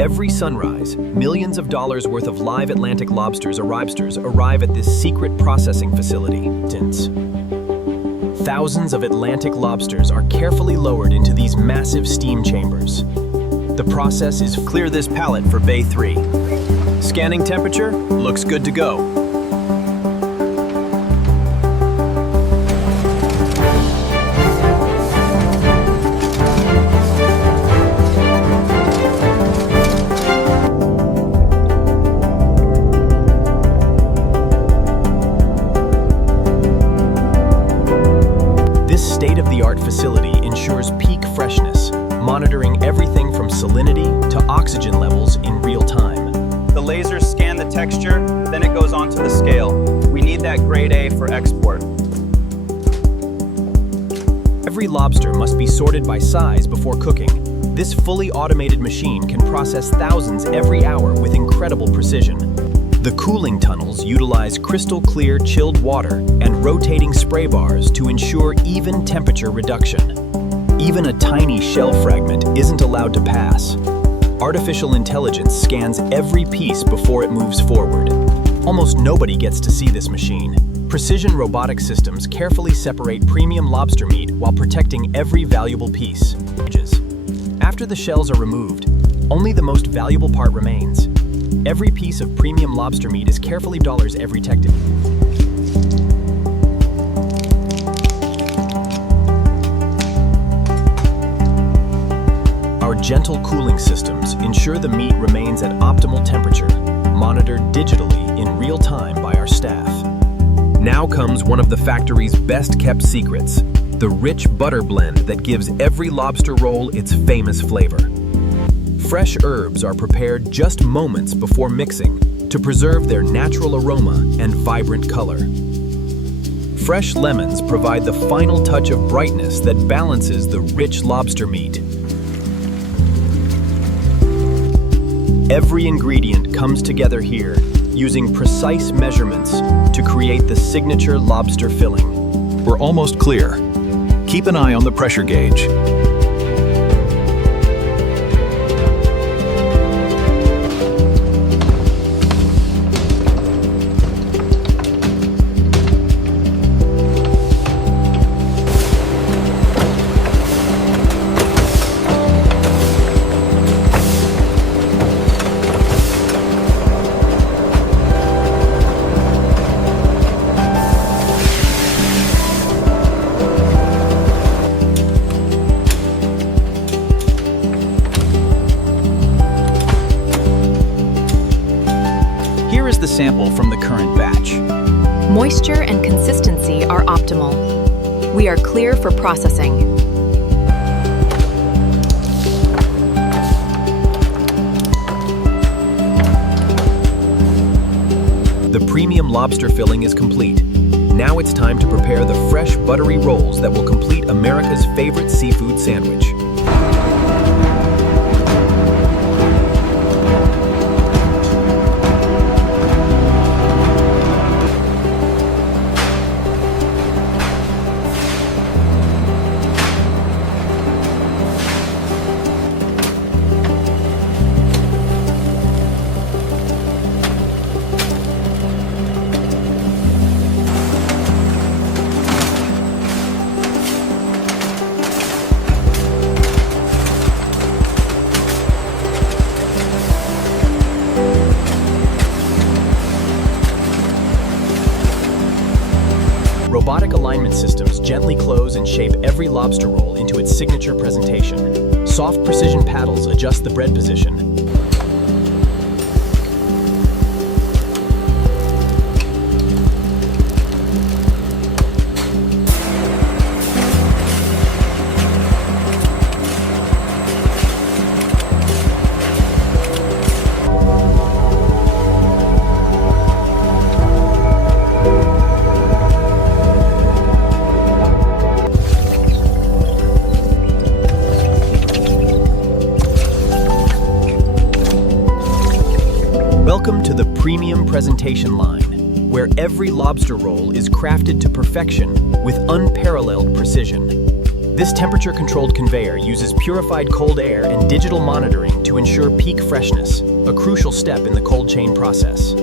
Every sunrise, millions of dollars worth of live Atlantic lobsters arrive at this secret processing facility. Thousands of Atlantic lobsters are carefully lowered into these massive steam chambers. The process is clear this pallet for Bay 3. Scanning temperature, looks good to go. This state-of-the-art facility ensures peak freshness, monitoring everything from salinity to oxygen levels in real time. The lasers scan the texture, then it goes onto the scale. We need that grade A for export. Every lobster must be sorted by size before cooking. This fully automated machine can process thousands every hour with incredible precision. The cooling tunnels utilize crystal clear chilled water and rotating spray bars to ensure even temperature reduction. Even a tiny shell fragment isn't allowed to pass. Artificial intelligence scans every piece before it moves forward. Almost nobody gets to see this machine. Precision robotic systems carefully separate premium lobster meat while protecting every valuable piece. After the shells are removed, only the most valuable part remains. Every piece of premium lobster meat is carefully protected. Our gentle cooling systems ensure the meat remains at optimal temperature, monitored digitally in real time by our staff. Now comes one of the factory's best-kept secrets, the rich butter blend that gives every lobster roll its famous flavor. Fresh herbs are prepared just moments before mixing to preserve their natural aroma and vibrant color. Fresh lemons provide the final touch of brightness that balances the rich lobster meat. Every ingredient comes together here, using precise measurements to create the signature lobster filling. We're almost clear. Keep an eye on the pressure gauge. Here is the sample from the current batch. Moisture and consistency are optimal. We are clear for processing. The premium lobster filling is complete. Now it's time to prepare the fresh buttery rolls that will complete America's favorite seafood sandwich. Robotic alignment systems gently close and shape every lobster roll into its signature presentation. Soft precision paddles adjust the bread position. Welcome to the premium presentation line, where every lobster roll is crafted to perfection with unparalleled precision. This temperature-controlled conveyor uses purified cold air and digital monitoring to ensure peak freshness, a crucial step in the cold chain process.